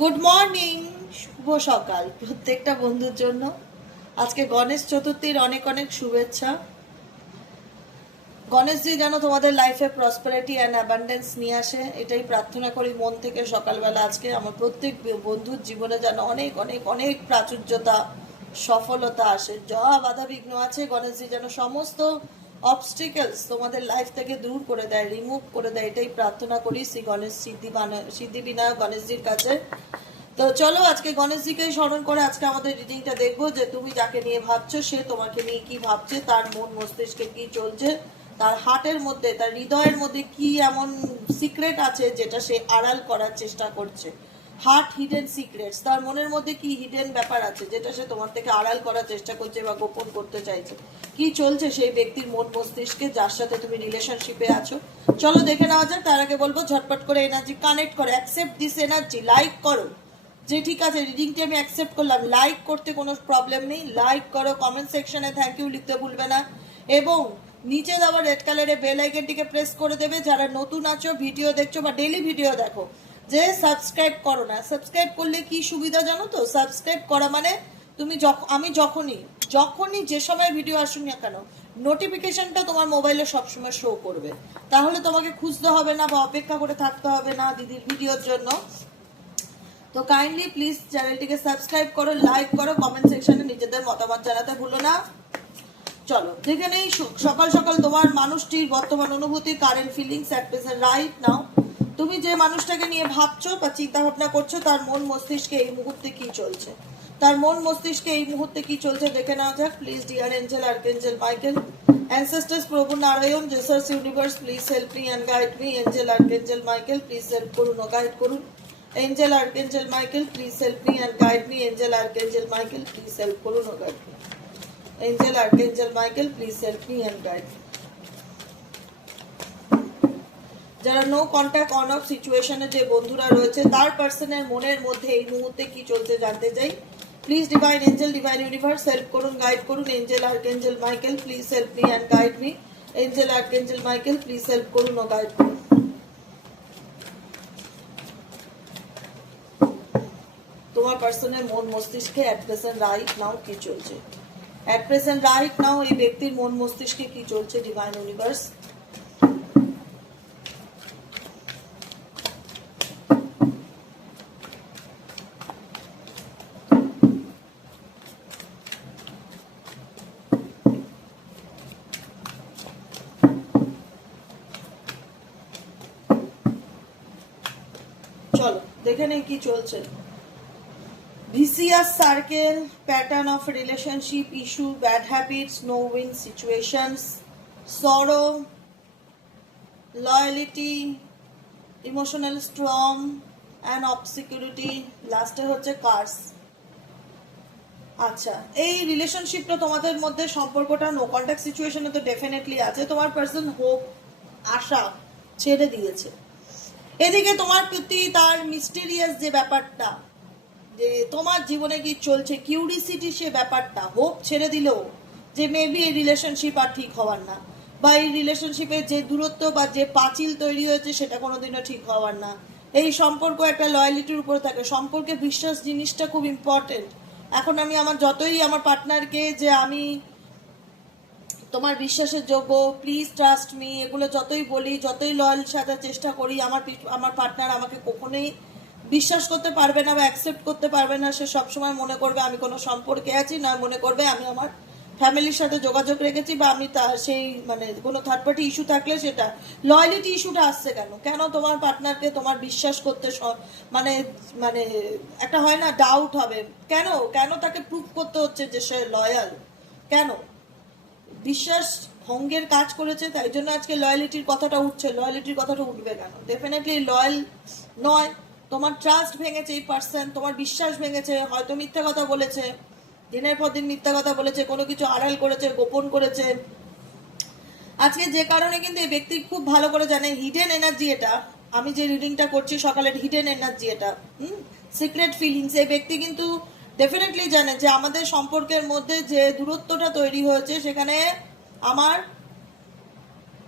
Good morning শুভ সকাল প্রত্যেকটা বন্ধুর জন্য। আজকে গণেশ চতুর্থীর অনেক অনেক শুভেচ্ছা। গণেশজি যেন তোমাদের লাইফে প্রসপারিটি অ্যান্ড অ্যাবান্ডেন্স নিয়ে আসে, এটাই প্রার্থনা করি মন থেকে সকালবেলা আজকে। আমার প্রত্যেক বন্ধুর জীবনে যেন অনেক অনেক অনেক প্রাচুর্যতা, সফলতা আসে। যা বাধা বিঘ্ন আছে গণেশজি যেন সমস্ত অবস্টিকেলস তোমাদের লাইফ থেকে দূর করে দেয় রিমুভ করে দেয়, এটাই প্রার্থনা করি শ্রী গণেশ সিদ্ধি সিদ্ধি বিনায়ক গণেশজির কাছে। তো চলো আজকে গণেশজিকে স্মরণ করে আজকে আমাদের রিডিংটা দেখব যে তুমি যাকে নিয়ে ভাবছ, সে তোমাকে নিয়ে কি ভাবছে, তার মন মস্তিষ্কে কি চলছে, তার হার্টের মধ্যে, তার হৃদয়ের মধ্যে কি এমন সিক্রেট আছে যেটা সে আড়াল করার চেষ্টা করছে। হার্ট হিডেন সিক্রেটস, তার মনের মধ্যে কি হিডেন ব্যাপার আছে যেটা সে তোমার থেকে আড়াল করার চেষ্টা করছে বা গোপন করতে চাইছে? কি চলছে সেই ব্যক্তির মন মস্তিষ্কে যার সাথে তুমি রিলেশনশিপে আছো? চলো দেখে নেওয়া যাক, তার আগে বলব, ঝটপট করে এনার্জি কানেক্ট করো অ্যাকসেপ্ট দিস এনার্জি লাইক করো। যে ঠিক আছে রিডিংটি আমি অ্যাকসেপ্ট করলাম লাইক করতে কোনো প্রবলেম নেই লাইক করো কমেন্ট সেকশনে থ্যাংক ইউ লিখতে ভুলবে না। এবং নিচে দেওয়া রেড কালারের বেল আইকনটিকে প্রেস করে দেবে, যারা নতুন আছো ভিডিও দেখছ বা ডেলি ভিডিও দেখো যে সাবস্ক্রাইব করো না সাবস্ক্রাইব করলে কি সুবিধা জানো তো? সাবস্ক্রাইব করা মানে তুমি আমি যখনই যখনই যে সময় ভিডিও আসুক না কেন নোটিফিকেশনটা তোমার মোবাইলে সবসময় শো করবে। তাহলে তোমাকে খুঁজতে হবে না বা অপেক্ষা করে থাকতে হবে না দিদির ভিডিওর জন্য। তো কাইন্ডলি প্লিজ চ্যানেলটিকে সাবস্ক্রাইব করো লাইক করো কমেন্ট সেকশনে নিজেদের মতামত জানাতে ভুলো না। চলো, দেখে নেই সকাল সকাল তোমার মানুষটির বর্তমান অনুভূতি current feelings at present right now তুমি যে মানুষটাকে নিয়ে ভাবছ বা চিন্তা ভাবনা করছ তার মন মস্তিষ্কে এই মুহূর্তে কি চলছে? তার মন মস্তিষ্কে এই মুহূর্তে কি চলছে দেখে নেওয়া যাক। Please dear angel archangel Michael ancestors প্রভু Narayan জেসার্স universe please help me and guide me angel archangel Michael please help করুন ও গাইড করুন। Angel archangel Michael please help me and guide me angel archangel Michael please help করুন ও guide me Angel Archangel Michael, please help me and guide me. যারা no contact on off সিচুয়েশনে যে বন্ধুরা রয়েছে, তার পার্সনের মনের মধ্যে এই মুহূর্তে কি চলছে জানতে চাই। Please divine angel divine universe help করুন গাইড করুন। Angel archangel Michael please help me and guide me angel archangel Michael please help করুন ও গাইড করুন। তোমার পার্সনের মন মস্তিষ্কে অ্যাট প্রেজেন্ট রাইট নাও কি চলছে? অ্যাট প্রেজেন্ট রাইট নাও এই ব্যক্তির মন মস্তিষ্কে কি চলছে? ডিভাইন ইউনিভার্স চলো দেখে নেই কি চলছে। Vicious circle pattern of relationship issue bad habits no win situations sorrow loyalty emotional strong and insecurity লাস্টে হচ্ছে কার্স আচ্ছা এই রিলেশনশিপটা তোমাদের মধ্যে সম্পর্কটা নো কন্ট্যাক্ট সিচুয়েশনে তো ডেফিনেটলি আছে। তোমার পার্সন হোপ আশা ছেড়ে দিয়েছে। এদিকে তোমার প্রতি তার মিস্টেরিয়াস যে ব্যাপারটা, যে তোমার জীবনে কি চলছে কিউরিসিটি সে ব্যাপারটা হোপ ছেড়ে দিলেও যে মেবি এই রিলেশনশিপ আর ঠিক হওয়ার না। বা এই রিলেশনশিপের যে দূরত্ব বা যে পাঁচিল তৈরি হয়েছে সেটা কোনোদিনও ঠিক হওয়ার না। এই সম্পর্ক একটা লয়ালিটির উপরে থাকে। সম্পর্কে বিশ্বাস জিনিসটা খুব ইম্পর্টেন্ট এখন আমি আমার যতই আমার পার্টনারকে যে আমি তোমার বিশ্বাসের যোগ্য প্লিজ ট্রাস্ট মি এগুলো যতই বলি, যতই লয়াল সাজার চেষ্টা করি, আমার আমার পার্টনার আমাকে কখনোই বিশ্বাস করতে পারবে না বা অ্যাকসেপ্ট করতে পারবে না। সে সবসময় মনে করবে আমি কোনো সম্পর্কে আছি না, মনে করবে আমি আমার ফ্যামিলির সাথে যোগাযোগ রেখেছি বা আমি তা, সেই মানে কোনো থার্ড পার্টি ইস্যু থাকলে সেটা লয়ালিটি ইস্যুটা আসছে কেন? কেন তোমার পার্টনারকে তোমার বিশ্বাস করতে মানে মানে একটা হয় না ডাউট হবে। কেন? কেন তাকে প্রুভ করতে হচ্ছে যে সে লয়াল কেন? বিশ্বাস ভঙ্গের কাজ করেছে তাই জন্য আজকে লয়ালিটির কথাটা উঠছে। লয়ালিটির কথাটা উঠবে কেন? ডেফিনেটলি লয়াল নয়। তোমার ট্রাস্ট ভেঙেছে এই পার্সন তোমার বিশ্বাস ভেঙেছে, হয়তো মিথ্যা কথা বলেছে, দিনের পর দিন মিথ্যা কথা বলেছে, কোনো কিছু আড়াল করেছে, গোপন করেছে। আজকে যে কারণে কিন্তু এই ব্যক্তি খুব ভালো করে জানে হিডেন এনার্জি এটা। আমি যে রিডিংটা করছি, সকালের হিডেন এনার্জি এটা। হুম? সিক্রেট ফিলিংস এই ব্যক্তি কিন্তু ডেফিনেটলি জানে যে আমাদের সম্পর্কের মধ্যে যে দূরত্বটা তৈরি হয়েছে, সেখানে আমার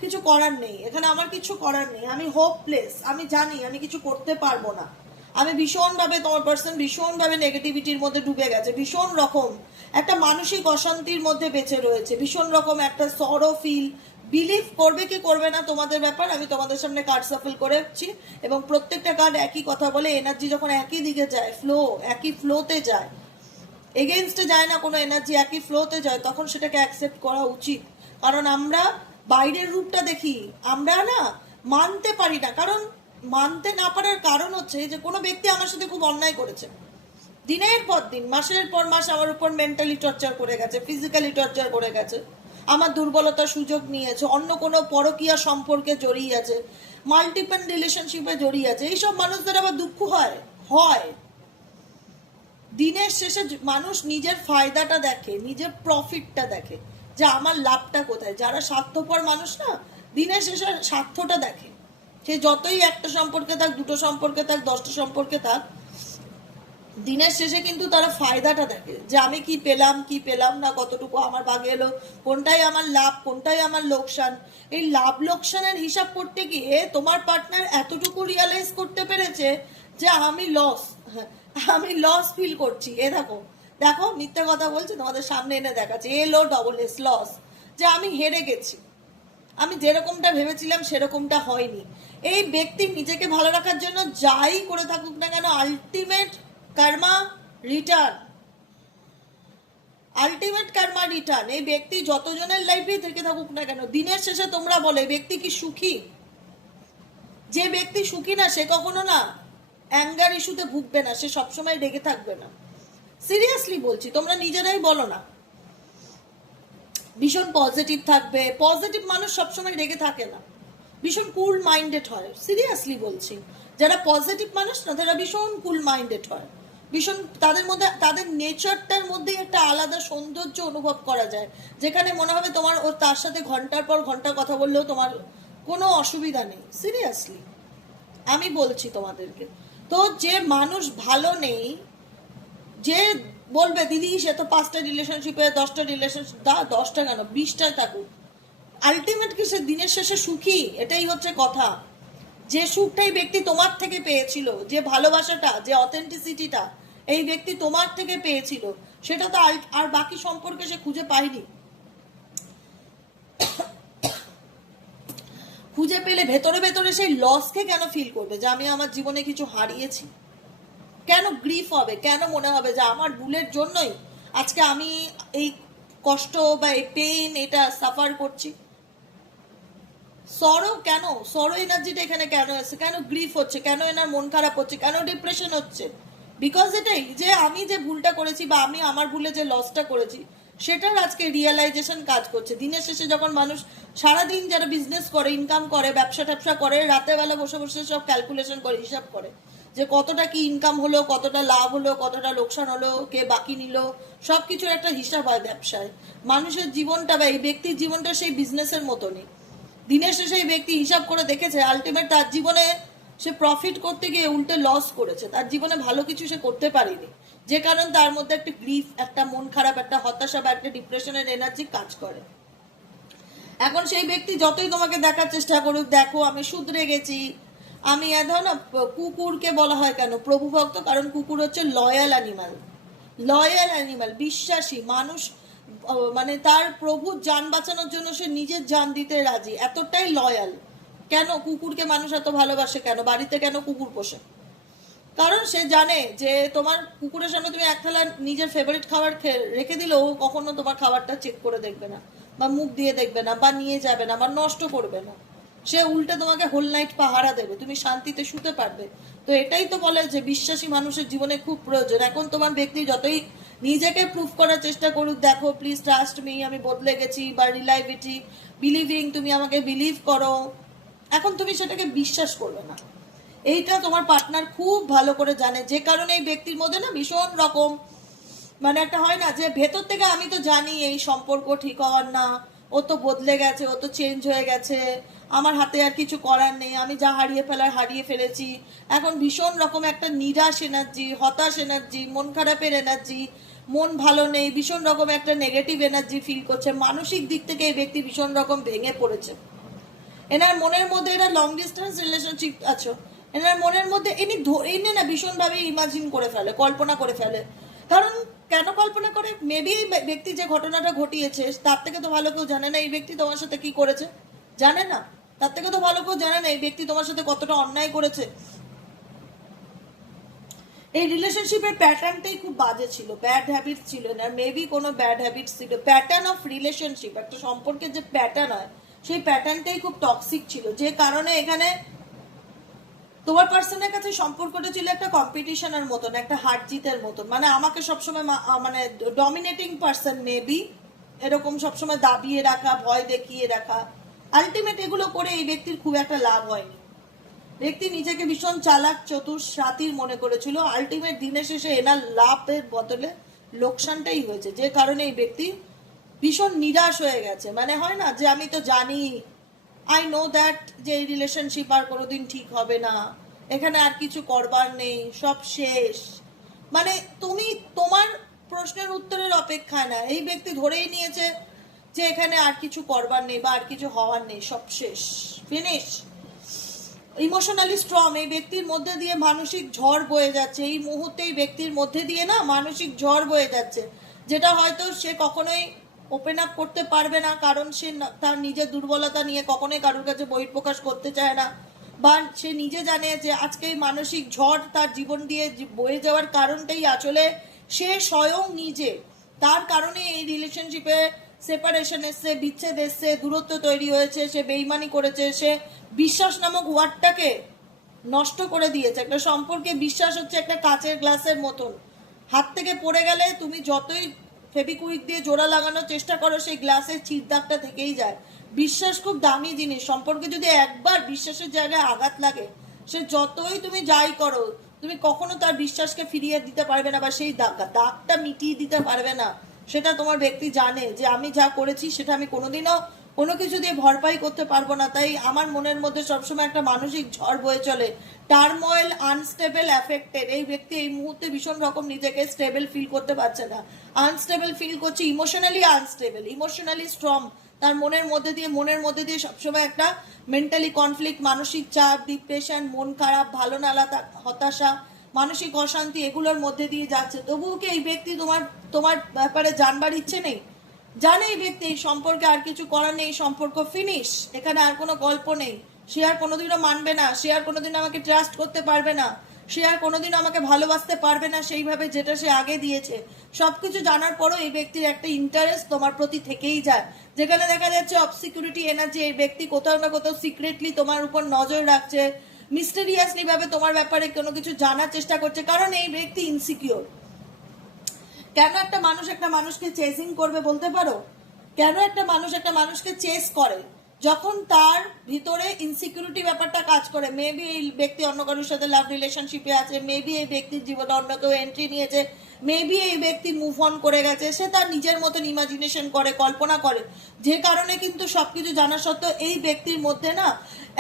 কিছু করার নেই। এখানে আমার কিছু করার নেই। আমি হোপলেস আমি জানি আমি কিছু করতে পারব না। আমি ভীষণভাবে, তোমার পার্সন ভীষণভাবে নেগেটিভিটির মধ্যে ডুবে গেছে। ভীষণ রকম একটা মানসিক অশান্তির মধ্যে বেঁচে রয়েছে। ভীষণ রকম একটা সরো ফিল বিলিভ করবে কি করবে না তোমাদের ব্যাপার, আমি তোমাদের সামনে কার্ড সাফল করেছি এবং প্রত্যেকটা কার্ড একই কথা বলে এনার্জি যখন একই দিকে যায় ফ্লো একই ফ্লোতে যায় এগেনস্টে যায় না কোনো এনার্জি একই ফ্লোতে যায়, তখন সেটাকে অ্যাকসেপ্ট করা উচিত। কারণ আমরা বাইরের রূপটা দেখি, আমরা না মানতে পারি না। কারণ মানতে না পারার কারণ হচ্ছে যে কোনো ব্যক্তি আমার সাথে খুব অন্যায় করেছে। দিনের পর দিন, মাসের পর মাস আমার উপর মেন্টালি টর্চার করে গেছে ফিজিক্যালি টর্চার করে গেছে। আমার দুর্বলতার সুযোগ নিয়েছে, অন্য কোনো পরকীয়া সম্পর্কে জড়িয়ে আছে মাল্টিপল রিলেশনশিপে জড়িয়ে আছে, এইসব মানুষদের আবার দুঃখ হয় হয়। দিনের শেষে মানুষ নিজের ফায়দাটা দেখে, নিজের প্রফিটটা দেখে, যে আমার লাভটা কোথায়? যারা স্বার্থপর মানুষ না, দিনের শেষে স্বার্থটা দেখে। সে যতই একটা সম্পর্কে থাক, দুটো সম্পর্কে থাক, দশটা সম্পর্কে থাক দিনের শেষে কিন্তু তারা ফায়দাটা দেখে যে আমি কি পেলাম কি পেলাম না, কতটুকু আমার ভাগে এলো, কোনটাই আমার লাভ, কোনটাই আমার লোকসান। এই লাভ লোকসানের হিসাব করতে গিয়ে তোমার পার্টনার এতটুকু রিয়ালাইজ করতে পেরেছে যে আমি লস আমি লস ফিল করছি। এ দেখো দেখো, মিথ্যা কথা বলছে, তোমাদের সামনে এনে দেখাচ্ছে। L O double S loss যে আমি হেরে গেছি। আমি যেরকমটা ভেবেছিলাম, সেরকমটা হয়নি। এই ব্যক্তি নিজেকে ভালো রাখার জন্য যাই করে থাকুক না কেন ultimate karma return ultimate karma return এই ব্যক্তি যতজনের লাইফে থেকে থাকুক না কেন, দিনের শেষে তোমরা বলে ব্যক্তি কি সুখী? যে ব্যক্তি সুখী না, সে কখনো না অ্যাঙ্গার ইস্যুতে ভুগবে না, সে সবসময় রেগে থাকবে না। সিরিয়াসলি বলছি, তোমরা নিজেরাই বলো না। ভীষণ পজিটিভ থাকবে। পজিটিভ মানুষ সবসময় রেগে থাকে না। ভীষণ কুল মাইন্ডেড হয়। সিরিয়াসলি বলছি। যারা পজিটিভ মানুষ না, তারা ভীষণ কুল মাইন্ডেড হয়। ভীষণ তাদের মধ্যে, তাদের নেচারটার মধ্যে একটা আলাদা সৌন্দর্য অনুভব করা যায়। যেখানে মনে হবে তোমার ও তার সাথে ঘণ্টার পর ঘণ্টা কথা বললেও তোমার কোনো অসুবিধা নেই। সিরিয়াসলি আমি বলছি তোমাদেরকে। তো যে মানুষ ভালো নেই, যে বলবে, দিদি, সে তো পাঁচটা রিলেশনশিপে দশটা রিলেশনশিপ দা, দশটা কেন? বিশটায় থাকুক। আলটিমেট কি সে দিনের শেষে সুখী? এটাই হচ্ছে কথা। যে সুখটাই ব্যক্তি তোমার থেকে পেয়েছিল, যে ভালোবাসাটা, যে অথেন্টিসিটিটা এই ব্যক্তি তোমার থেকে পেয়েছিল, সেটা তো আর বাকি সম্পর্কে সে খুঁজে পায়নি। খুঁজে পেলে ভেতরে ভেতরে সেই লসকে কেন ফিল করবে? যে আমি আমার জীবনে কিছু হারিয়েছি। কেন গ্রিফ হবে? কেন মনে হবে যে আমার ভুলের জন্যই আজকে আমি এই কষ্ট বা এই পেইন এটা সাফার করছি? সরো কেন? সরো এনার্জিটা এখানে কেন এসে কেন গ্রিফ হচ্ছে? কেন এনার মন খারাপ হচ্ছে? কেন ডিপ্রেশন হচ্ছে? বিকজ এটাই যে আমি যে ভুলটা করেছি বা আমি আমার ভুলে যে লসটা করেছি, সেটার আজকে রিয়েলাইজেশন কাজ করছে। দিনের শেষে যখন মানুষ সারাদিন যারা বিজনেস করে ইনকাম করে, ব্যবসা ট্যাবসা করে রাতের বেলা বসে বসে সব ক্যালকুলেশন করে, হিসাব করে যে কতটা কি ইনকাম হলো, কতটা লাভ হলো, কতটা লোকসান হলো, কে বাকি নিল সব কিছুর একটা হিসাব হয় ব্যবসায়। মানুষের জীবনটা বা এই ব্যক্তির জীবনটা সেই বিজনেসের মতনই। দিনের শেষে এই ব্যক্তি হিসাব করে দেখেছে আলটিমেট তার জীবনে সে প্রফিট করতে গিয়ে উল্টে লস করেছে। তার জীবনে ভালো কিছু সে করতে পারেনি। যে কারণ তার মধ্যে একটা গ্রিফ একটা মন খারাপ, একটা হতাশা বা একটা ডিপ্রেশনের এনার্জি কাজ করে। এখন সেই ব্যক্তি যতই তোমাকে দেখার চেষ্টা করুক, দেখো, আমি শুধরে গেছি। আমি এ ধরো না, কুকুরকে বলা হয় কেন? প্রভুভক্ত, কারণ কুকুর হচ্ছে লয়াল অ্যানিমাল লয়াল অ্যানিমাল বিশ্বাসী, মানুষ মানে তার প্রভু যান বাঁচানোর জন্য সে নিজের যান দিতে রাজি। এতটাই লয়াল কেন কুকুরকে মানুষ এত ভালোবাসে কেন? বাড়িতে কেন কুকুর পোষে? কারণ সে জানে যে তোমার কুকুরের সামনে তুমি এক থালা নিজের ফেভারিট খাবার রেখে দিলেও কখনো তোমার খাবারটা চেক করে দেখবে না, বা মুখ দিয়ে দেখবে না, বা নিয়ে যাবে না, বা নষ্ট করবে না। সে উল্টে তোমাকে হোল নাইট পাহারা দেবে, তুমি শান্তিতে শুতে পারবে। তো এটাই তো বলে যে বিশ্বাসী মানুষের জীবনে খুব প্রয়োজন। এখন তোমার ব্যক্তি যতই নিজেকে প্রুফ করার চেষ্টা করুক। দেখো প্লিজ ট্রাস্ট মি আমি বদলে গেছি বা রিলাইভিটি বিলিভিং তুমি আমাকে বিলিভ করো। এখন তুমি সেটাকে বিশ্বাস করবে না। এইটা তোমার পার্টনার খুব ভালো করে জানে। যে কারণে এই ব্যক্তির মধ্যে না ভীষণ রকম মানে একটা হয় না যে ভেতর থেকে আমি তো জানি এই সম্পর্ক ঠিক হওয়ার না, ও তো বদলে গেছে, ও তো চেঞ্জ হয়ে গেছে। আমার হাতে আর কিছু করার নেই, আমি যা হারিয়ে ফেলার হারিয়ে ফেলেছি। এখন ভীষণ রকম একটা নিরাশ এনার্জি, হতাশ এনার্জি, মন খারাপের এনার্জি, মন ভালো নেই, ভীষণ রকম একটা নেগেটিভ এনার্জি ফিল করছে। মানসিক দিক থেকে এই ব্যক্তি ভীষণ রকম ভেঙে পড়েছে। এনার মনের মধ্যে এরা লং ডিস্টেন্স রিলেশনশিপ আছো। এনার মনের মধ্যে ইনি ধ- ইনি না ভীষণভাবে ইমাজিন করে ফেলে, কল্পনা করে ফেলে। কারণ কেন কল্পনা করে? মেবি ব্যক্তি যে ঘটনাটা ঘটিয়েছে, তার থেকে তো ভালো কেউ জানে না, এই ব্যক্তি তোমার সাথে কি করেছে? জানে না? তার থেকে তো ভালো কেউ জানে না এই ব্যক্তি তোমার সাথে কতটা অন্যায় করেছে। এই রিলেশনশিপের প্যাটার্নটাই খুব বাজে ছিল ব্যাড হ্যাবিট ছিল না মেবি কোনো ব্যাড হ্যাবিট ছিল। প্যাটার্ন অফ রিলেশনশিপ একটা সম্পর্কের যে প্যাটার্ন হয়, সেই প্যাটার্নটাই খুব টক্সিক ছিল। যে কারণে এখানে তোমার পার্সনের কাছে সম্পর্কটা ছিল একটা কম্পিটিশনের মতন, একটা হার জিতের মতন। মানে আমাকে সবসময় মানে ডমিনেটিং পার্সন মেবি এরকম সবসময় দাবিয়ে রাখা, ভয় দেখিয়ে রাখা। আলটিমেট এগুলো করে এই ব্যক্তির খুব একটা লাভ হয়নি। ব্যক্তি নিজেকে ভীষণ চালাক, চতুর সাতির মনে করেছিল। আলটিমেট দিনের শেষে এনার লাভের বদলে লোকসানটাই হয়েছে, যে কারণে এই ব্যক্তি ভীষণ নিরাশ হয়ে গেছে। মানে হয় না যে আমি তো জানি আই নো দ্যাট যে এই রিলেশনশিপ আর কোনোদিন ঠিক হবে না, এখানে আর কিছু করবার নেই, সব শেষ। মানে তুমি তোমার প্রশ্নের উত্তরের অপেক্ষায় না, এই ব্যক্তি ধরেই নিয়েছে যে এখানে আর কিছু করবার নেই বা আর কিছু হওয়ার নেই, সব শেষ ফিনিশ ইমোশনালি স্ট্রং এই ব্যক্তির মধ্যে দিয়ে মানসিক ঝড় বয়ে যাচ্ছে। এই মুহূর্তে এই ব্যক্তির মধ্যে দিয়ে না মানসিক ঝড় বয়ে যাচ্ছে, যেটা হয়তো সে কখনোই ওপেন আপ করতে পারবে না, কারণ সে তার নিজের দুর্বলতা নিয়ে কখনোই কারোর কাছে বহিঃপ্রকাশ করতে চায় না। বা সে নিজে জানে যে আজকে এই মানসিক ঝড় তার জীবন দিয়ে বয়ে যাওয়ার কারণটাই আসলে সে স্বয়ং নিজে। তার কারণে এই রিলেশনশিপে সেপারেশন এসছে, বিচ্ছেদ এসছে, দূরত্ব তৈরি হয়েছে, সে বেইমানি করেছে, সে বিশ্বাস নামক ওয়ার্ডটাকে নষ্ট করে দিয়েছে। একটা সম্পর্কে বিশ্বাস হচ্ছে একটা কাচের গ্লাসের মতন। হাত থেকে পড়ে গেলে তুমি যতই ফেবিকুইক দিয়ে জোড়া লাগানোর চেষ্টা করো, সেই গ্লাসের চির দাগটা থেকেই যায়। বিশ্বাস খুব দামি জিনিস। সম্পর্কে যদি একবার বিশ্বাসের জায়গায় আঘাত লাগে, সে যতই তুমি যাই করো, তুমি কখনো তার বিশ্বাসকে ফিরিয়ে দিতে পারবে না বা সেই দাগ দাগটা মিটিয়ে দিতে পারবে না। সেটা তোমার ব্যক্তি জানে যে আমি যা করেছি সেটা আমি কোনোদিনও কোনো কিছু দিয়ে ভরপাই করতে পারব না। তাই আমার মনের মধ্যে সবসময় একটা মানসিক ঝড় বয়ে চলে। টার্মোয়েল আনস্টেবল অ্যাফেক্টেড এই ব্যক্তি এই মুহূর্তে ভীষণ রকম নিজেকে স্টেবল ফিল করতে পারছে না। আনস্টেবল ফিল করছে ইমোশনালি আনস্টেবল ইমোশনালি স্ট্রং তার মনের মধ্যে দিয়ে, মনের মধ্যে দিয়ে সবসময় একটা মেন্টালি কনফ্লিক্ট মানসিক চাপ ডিপ্রেশন মন খারাপ, ভালো নালা, হতাশা। মানসিক অশান্তি এগুলোর মধ্যে দিয়ে যাচ্ছে। তবুও কি এই ব্যক্তি তোমার তোমার ব্যাপারে জানবার ইচ্ছে নেই? জানে এই ব্যক্তি, এই সম্পর্কে আর কিছু করার নেই সম্পর্ক ফিনিশ এখানে আর কোনো গল্প নেই। সে আর কোনোদিনও মানবে না, সে আর কোনোদিন আমাকে ট্রাস্ট করতে পারবে না, সে আর কোনোদিন আমাকে ভালোবাসতে পারবে না সেইভাবে যেটা সে আগে দিয়েছে। সবকিছু জানার পরও এই ব্যক্তির একটা ইন্টারেস্ট তোমার প্রতি থেকেই যায়। যেখানে দেখা যাচ্ছে অফ সিকিউরিটি এনার্জি এই ব্যক্তি কোথাও না কোথাও সিক্রেটলি তোমার উপর নজর রাখছে। মিস্টেরিয়াসলি ভাবে তোমার ব্যাপারে কোনো কিছু জানার চেষ্টা করছে, কারণ এই ব্যক্তি ইনসিকিউর কেন একটা মানুষ একটা মানুষকে চেসিং করবে বলতে পারো? কেন একটা মানুষ একটা মানুষকে চেস করে? যখন তার ভিতরে ইনসিকিউরিটি ব্যাপারটা কাজ করে মেবি এই ব্যক্তি অন্য কারোর সাথে লাভ রিলেশনশিপে আছে মেবি এই ব্যক্তির জীবনে অন্য কেউ এন্ট্রি নিয়েছে মেবি এই ব্যক্তি মুভ অন করে গেছে, সে তার নিজের মতন ইমাজিনেশন করে, কল্পনা করে। যে কারণে কিন্তু সবকিছু জানা সত্ত্বেও এই ব্যক্তির মধ্যে না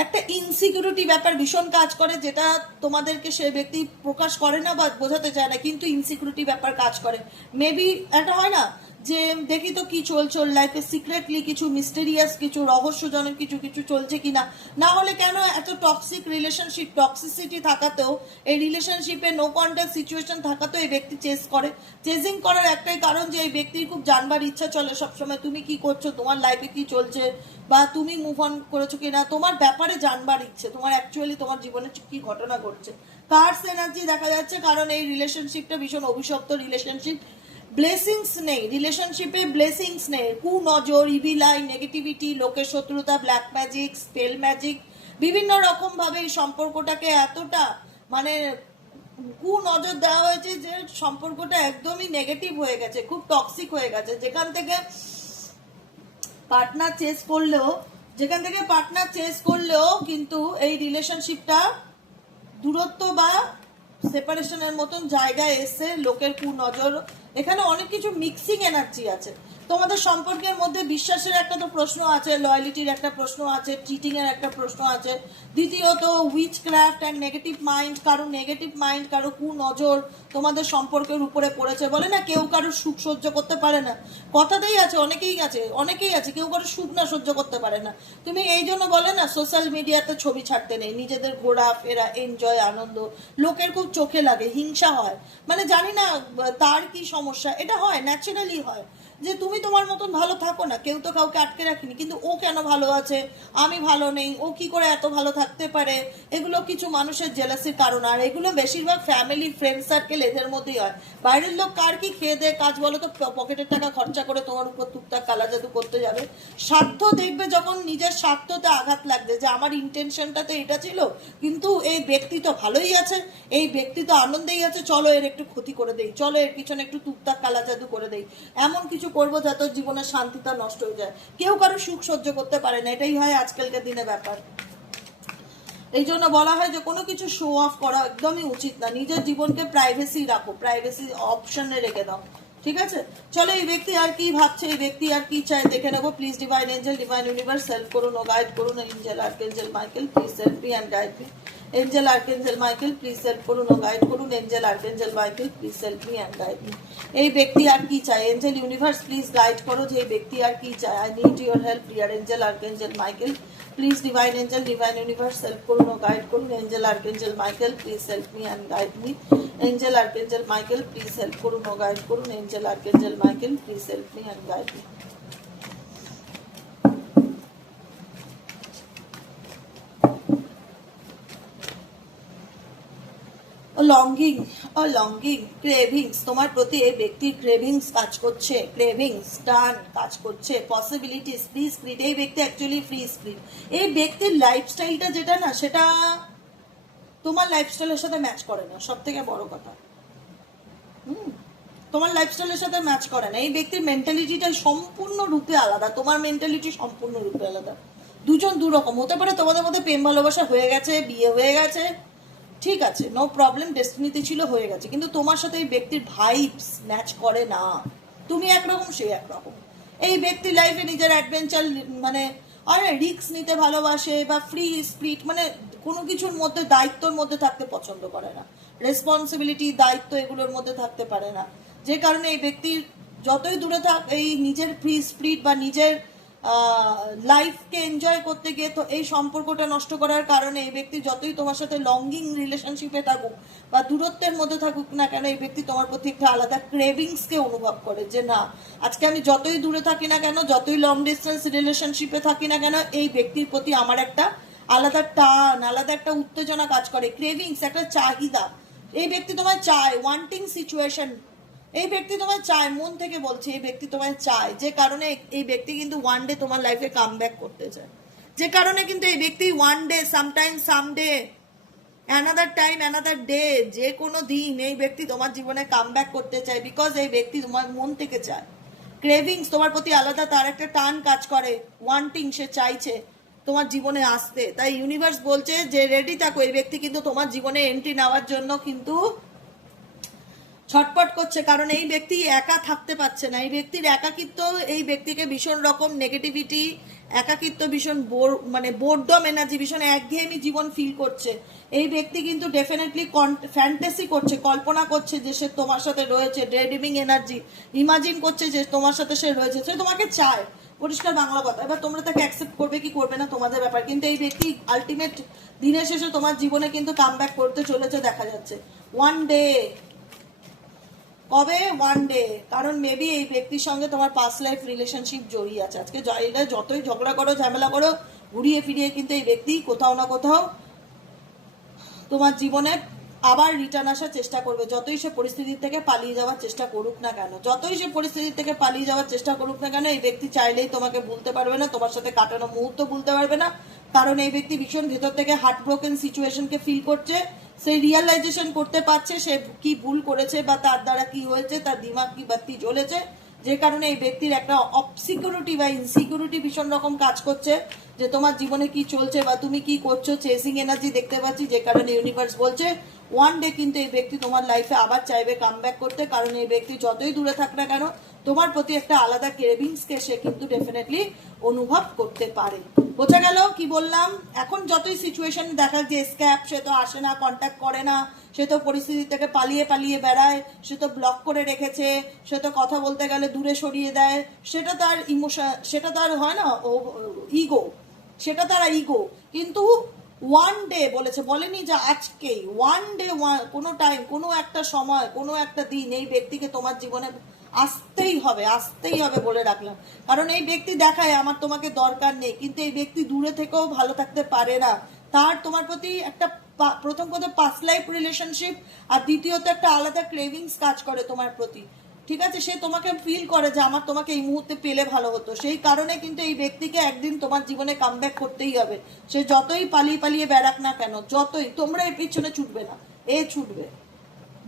একটা ইনসিকিউরিটি ব্যাপার ভীষণ কাজ করে, যেটা তোমাদেরকে সে ব্যক্তি প্রকাশ করে না বা বোঝাতে চায় না, কিন্তু ইনসিকিউরিটি ব্যাপার কাজ করে। মেবি একটা হয় না যে দেখি তো কি চলছে ওর লাইফে সিক্রেটলি কিছু মিস্টেরিয়াস কিছু রহস্যজনক কিছু কিছু চলছে কিনা? না হলে কেন এত টক্সিক রিলেশনশিপ টক্সিসিটি থাকাতেও, এই রিলেশনশিপে নো কন্ট্যাক্ট সিচুয়েশন থাকাতেও এই ব্যক্তি চেস করে? চেজিং করার একটাই কারণ যে এই ব্যক্তির খুব জানবার ইচ্ছা চলে সবসময়, তুমি কি করছ? তোমার লাইফে কি চলছে? বা তুমি মুভ অন করেছ কিনা? তোমার ব্যাপারে জানবার ইচ্ছে, তোমার অ্যাকচুয়ালি তোমার জীবনে কি ঘটনা ঘটছে? কার্স এনার্জি দেখা যাচ্ছে? কারণ এই রিলেশনশিপটা ভীষণ অভিশপ্ত রিলেশনশিপ ব্লেসিংস নেই রিলেশনশিপে ব্লেসিংস নেই কু নজর ইভিলাই নেগেটিভিটি লোকের শত্রুতা ব্ল্যাক ম্যাজিক স্পেল ম্যাজিক বিভিন্ন রকম ভাবে এই সম্পর্কটাকে এতটা মানে কু নজর দেওয়া হয়েছে যে সম্পর্কটা একদমই নেগেটিভ হয়ে গেছে, খুব টক্সিক হয়ে গেছে। যেখান থেকে পার্টনার চেস করলেও, যেখান থেকে পার্টনার চেস করলেও কিন্তু এই রিলেশনশিপটা দূরত্ব বা সেপারেশনের মতন জায়গায় এসে লোকের কু নজর এখানে অনেক কিছু মিক্সিং এনার্জি আছে। তোমাদের সম্পর্কের মধ্যে বিশ্বাসের একটা তো প্রশ্ন আছে লয়ালিটির একটা প্রশ্ন আছে চিটিং এর একটা প্রশ্ন আছে। দ্বিতীয়ত witchcraft and negative mind কারও নেগেটিভ মাইন্ড কারও কু নজর তোমাদের সম্পর্কের উপরে পড়েছে বলে না কেউ কারও সুখ সহ্য করতে পারে না। কথাতেই আছে, অনেকেই আছে অনেকেই আছে, কেউ কারও সুখ না সহ্য করতে পারে না। তুমি এই জন্য বলে না সোশ্যাল মিডিয়াতে ছবি ছাড়তে নেই, নিজেদের ঘোরা ফেরা এনজয় আনন্দ, লোকের খুব চোখে লাগে, হিংসা হয়। মানে জানি না তার কি সমস্যা, এটা হয় ন্যাচারালি হয়। যে তুমি তোমার মতন ভালো থাকো না, কেউ তো কাউকে আটকে রাখিনি, কিন্তু ও কেন ভালো আছে? আমি ভালো নেই, ও কি করে এত ভালো থাকতে পারে? এগুলো কিছু মানুষের জেলাসির কারণ, আর এগুলো বেশিরভাগ ফ্যামিলি ফ্রেন্ড সার্কেল এদের মধ্যেই হয়। বাইরের লোক কার কি খেয়ে দেয়, কাজ বলো তো পকেটের টাকা খরচা করে তোমার উপর টুকটাক কালা জাদু করতে যাবে। স্বার্থ দেখবে যখন নিজের স্বার্থতে আঘাত লাগবে, যে আমার ইন্টেনশনটা তো এটা ছিল, কিন্তু এই ব্যক্তি তো ভালোই আছে, এই ব্যক্তি তো আনন্দেই আছে, চলো এর একটু ক্ষতি করে দেই, চলো এর পিছনে একটু টুকটাক কালা জাদু করে দেই। এমন কিছু করব যাতে জীবনের শান্তিটা নষ্ট হয়ে যায়। কেউ কারও সুখ সহ্য করতে পারে না, এটাই হয় আজকালকার দিনে ব্যাপার। এই জন্য বলা হয় যে কোনো কিছু শো অফ করা একদমই উচিত না। নিজের জীবনকে প্রাইভেসি রাখো প্রাইভেসি অপশনে রেখে দাও। ঠিক আছে? চলো এই ব্যক্তি আর কি ভাবছে, এই ব্যক্তি আর কি চায় দেখে নেব। Please divine angel divine universe help করুন, ও গাইড করুন angel archangel Michael please help me and guide me angel archangel Michael please help করুন ও গাইড করুন। Angel archangel Michael please help me and guide me এই ব্যক্তি আর কি চায়? এঞ্জেল ইউনিভার্স প্লিজ গাইড করো যে এই ব্যক্তি আর কি চায়। I need your help dear angel archangel Michael please divine angel divine universe help করুন ও গাইড করুন। Angel archangel Michael please help me and guide me angel archangel Michael please help করুন ও গাইড করুন। Angel archangel Michael please help me and guide me longing O longing cravings তোমার প্রতি এই ব্যক্তির ক্রেভিংস কাজ করছে ক্রেভিংস টান কাজ করছে। পসিবিলিটিস ফ্রি স্প্রিট এই ব্যক্তি অ্যাকচুয়ালি ফ্রি স্প্রিট এই ব্যক্তির লাইফস্টাইলটা যেটা না, সেটা তোমার লাইফস্টাইলের সাথে ম্যাচ করে না সব থেকে বড় কথা। হুম? তোমার লাইফস্টাইলের সাথে ম্যাচ করে না। এই ব্যক্তির মেন্টালিটিটা সম্পূর্ণ রূপে আলাদা। তোমার মেন্টালিটি সম্পূর্ণ রূপে আলাদা। দুজন দু রকম হতে পারে তোমাদের মধ্যে প্রেম ভালোবাসা হয়ে গেছে, বিয়ে হয়ে গেছে ঠিক আছে নো প্রবলেম ডেস্টিনিতে ছিল, হয়ে গেছে। কিন্তু তোমার সাথে এই ব্যক্তির ভাইবস ম্যাচ করে না। তুমি একরকম, সে একরকম। এই ব্যক্তি লাইফে নিজের অ্যাডভেঞ্চার মানে আর রিক্স নিতে ভালোবাসে বা ফ্রি স্প্রিট মানে কোনো কিছুর মধ্যে, দায়িত্বর মধ্যে থাকতে পছন্দ করে না। রেসপন্সিবিলিটি দায়িত্ব এগুলোর মধ্যে থাকতে পারে না। যে কারণে এই ব্যক্তির যতই দূরে থাক, এই নিজের ফ্রি স্প্রিট বা নিজের লাইফকে এনজয় করতে গিয়ে তো এই সম্পর্কটা নষ্ট করার কারণে এই ব্যক্তি যতই তোমার সাথে লঙ্গিং রিলেশনশিপে থাকুক বা দূরত্বের মধ্যে থাকুক না কেন, এই ব্যক্তি তোমার প্রতি একটা আলাদা ক্রেভিংসকে অনুভব করে যে না, আজকে আমি যতই দূরে থাকি না কেন, যতই লং ডিস্টেন্স রিলেশনশিপে থাকি না কেন, এই ব্যক্তির প্রতি আমার একটা আলাদা টান, আলাদা একটা উত্তেজনা কাজ করে ক্রেভিংস একটা চাহিদা। এই ব্যক্তি তোমায় চায় ওয়ান্টিং সিচুয়েশন এই ব্যক্তি তোমায় চায়, মন থেকে বলছে, এই ব্যক্তি তোমায় চায়। যে কারণে এই ব্যক্তি কিন্তু ওয়ান ডে তোমার লাইফে কাম করতে চায়। যে কারণে কিন্তু এই ব্যক্তি one day sometime someday another time another day যে কোনো দিন এই ব্যক্তি তোমার জীবনে কাম করতে চায় বিকজ এই ব্যক্তি তোমার মন থেকে চায়। ক্রেভিংস তোমার প্রতি আলাদা, তার একটা টান কাজ করে ওয়ান্টিং সে চাইছে তোমার জীবনে আসতে। তাই ইউনিভার্স বলছে যে রেডি থাকো, এই ব্যক্তি কিন্তু তোমার জীবনে এন্ট্রি নেওয়ার জন্য কিন্তু ছটপট করছে, কারণ এই ব্যক্তি একা থাকতে পারছে না। এই ব্যক্তির একাকিত্ব, এই ব্যক্তিকে ভীষণ রকম নেগেটিভিটি একাকিত্ব ভীষণ বোর মানে বোর্ডম এনার্জি ভীষণ একঘেয়েমি জীবন ফিল করছে। এই ব্যক্তি কিন্তু ডেফিনেটলি ফ্যান্টাসি করছে, কল্পনা করছে যে সে তোমার সাথে রয়েছে ড্রেডিমিং এনার্জি ইমাজিন করছে যে তোমার সাথে সে রয়েছে। সে তোমাকে চায়। পরিষ্কার বাংলা কথা। এবার তোমরা তাকে অ্যাকসেপ্ট করবে কি করবে না তোমাদের ব্যাপার। কিন্তু এই ব্যক্তি আলটিমেট দিনের শেষে তোমার জীবনে কিন্তু কাম করতে চলেছে, দেখা যাচ্ছে। ওয়ান ডে কবে? ওয়ান ডে কারণ মেবি এই ব্যক্তির সঙ্গে তোমার পাস লাইফ রিলেশনশিপ জড়িয়ে আছে। আজকে যতই ঝগড়া করো, ঝামেলা করো, ঘুরিয়ে ফিরিয়ে কিন্তু এই ব্যক্তি কোথাও না কোথাও তোমার জীবনে আবার রিটার্ন আসার চেষ্টা করবে। যতই সে পরিস্থিতির থেকে পালিয়ে যাওয়ার চেষ্টা করুক না কেন, যতই সে পরিস্থিতির থেকে পালিয়ে যাওয়ার চেষ্টা করুক না কেন, এই ব্যক্তি চাইলেই তোমাকে ভুলতে পারবে না, তোমার সাথে কাটানো মুহূর্ত ভুলতে পারবে না। কারণ এই ব্যক্তি ভীষণ ভেতর থেকে হার্ট ব্রোকেন সিচুয়েশনকে ফিল করছে, সে রিয়ালাইজেশন করতে পারছে সে কি ভুল করেছে বা তার দ্বারা কি হয়েছে, তার দিমাগ কি বাত্তি জ্বলেছে যে কারণে এই ব্যক্তির একটা অবসিকিউরিটি বা ইনসিকিউরিটি ভীষণ রকম কাজ করছে, যে তোমার জীবনে কি চলছে বা তুমি কি করছ চেসিং এনার্জি দেখতে পাচ্ছি, যে কারণে ইউনিভার্স বলছে ওয়ান ডে কিন্তু এই ব্যক্তি তোমার লাইফে আবার চাইবে কাম করতে, কারণ এই ব্যক্তি যতই দূরে থাক না কেন, তোমার প্রতি একটা আলাদা ক্রেভিংসকে সে কিন্তু ডেফিনেটলি অনুভব করতে পারে। বোঝা গেল কি বললাম? এখন যতই সিচুয়েশন দেখা যে স্ক্যাপ সে তো আসে না কন্ট্যাক্ট করে না সে তো পরিস্থিতি থেকে পালিয়ে পালিয়ে বেড়ায়, সে তো ব্লক করে রেখেছে, সে তো কথা বলতে গেলে দূরে সরিয়ে দেয়। সেটা তার ইমোশন সেটা তার হয় না, ও ইগো সেটা তারা ইগো কিন্তু ওয়ান ডে বলেছে, বলেনি যে আজকেই ওয়ান ডে ওয়ান কোনো টাইম কোনো একটা সময়, কোনো একটা দিন এই ব্যক্তিকে তোমার জীবনে আসতেই হবে আসতেই হবে বলে রাখলাম। কারণ এই ব্যক্তি দেখায় আমার তোমাকে দরকার নেই, কিন্তু এই ব্যক্তি দূরে থেকেও ভালো থাকতে পারে না। তার তোমার প্রতি একটা প্রথম কথা পাস লাইফ রিলেশনশিপ আর দ্বিতীয়ত একটা আলাদা ক্রেভিংস কাজ করে তোমার প্রতি। ঠিক আছে? সে তোমাকে ফিল করে যে আমার তোমাকে এই মুহূর্তে পেলে ভালো হতো। সেই কারণে কিন্তু এই ব্যক্তিকে একদিন তোমার জীবনে কাম করতেই হবে। সে যতই পালিয়ে পালিয়ে বেড়াক না কেন, যতই, তোমরা এর পিছনে ছুটবে না। এ ছুটবে।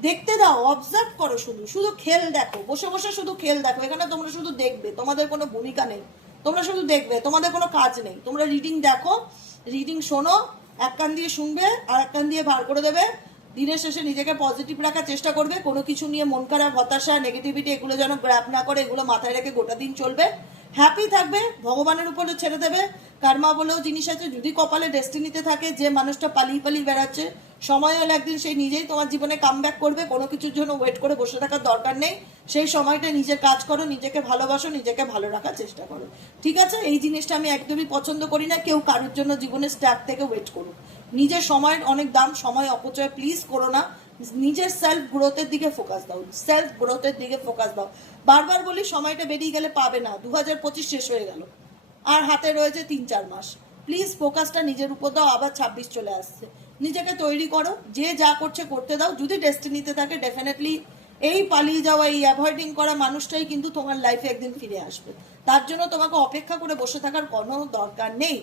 দেখতে দাও অবজার্ভ করো শুধু। শুধু খেল দেখো। বসে বসে শুধু খেল দেখো। এখানে তোমরা শুধু দেখবে। তোমাদের কোনো ভূমিকা নেই। তোমরা শুধু দেখবে। তোমাদের কোনো কাজ নেই। তোমরা রিডিং দেখো। রিডিং শোনো। এক কান দিয়ে শুনবে আর এক কান দিয়ে বার করে দেবে। দিনের শেষে নিজেকে পজিটিভ রাখার চেষ্টা করবে। কোনো কিছু নিয়ে মন খারাপ, হতাশা নেগেটিভিটি এগুলো যেন গ্র্যাপ না করে, এগুলো মাথায় রেখে গোটা দিন চলবে। হ্যাপি থাকবে, ভগবানের উপরে ছেড়ে দেবে। কার্মা বলেও জিনিস আছে, যদি কপালে ডেস্টিনিতে থাকে, যে মানুষটা পালিয়ে পালিয়ে বেড়াচ্ছে সময় হলে একদিন সেই নিজেই তোমার জীবনে কাম করবে, কোনো কিছুর জন্য ওয়েট করে বসে থাকার দরকার নেই। সেই সময়টা নিজের কাজ করো, নিজেকে ভালোবাসো, নিজেকে ভালো রাখার চেষ্টা করো। ঠিক আছে? এই জিনিসটা আমি একদমই পছন্দ করি না, কেউ কারোর জন্য জীবনে স্ট্যাক থেকে ওয়েট করুক। নিজের সময়ের অনেক দাম, সময় অপচয় প্লিজ করো না। নিজের সেলফ গ্রোথের দিকে ফোকাস দাও সেলফ গ্রোথের দিকে ফোকাস দাও। বারবার বলি, সময়টা বেরিয়ে গেলে পাবে না। দু হাজার পঁচিশ শেষ হয়ে গেল। আর হাতে রয়েছে তিন চার মাস। প্লিজ ফোকাসটা নিজের উপর দাও, আবার ছাব্বিশ চলে আসছে। নিজেকে তৈরি করো, যে যা করছে করতে দাও। যদি ডেস্টিনিতে থাকে ডেফিনেটলি এই পালিয়ে যাওয়া, এই অ্যাভয়েডিং করা মানুষটাই কিন্তু তোমার লাইফে একদিন ফিরে আসবে। তার জন্য তোমাকে অপেক্ষা করে বসে থাকার কোনো দরকার নেই।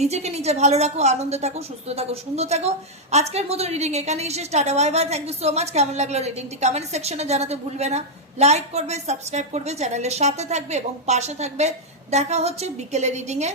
নিজেকে নিজে ভালো রাখো, আনন্দ থাকো, সুস্থ থাকো, সুন্দর থাকো। আজকের মতো রিডিং এখানে এসে tata bye bye thank you so much কেমন লাগল রিডিংটি কমেন্ট সেকশনে জানাতে ভুলবে না। লাইক করবে সাবস্ক্রাইব করবে চ্যানেলের সাথে থাকবে এবং পাশে থাকবে। দেখা হচ্ছে বিকেলে রিডিংয়ে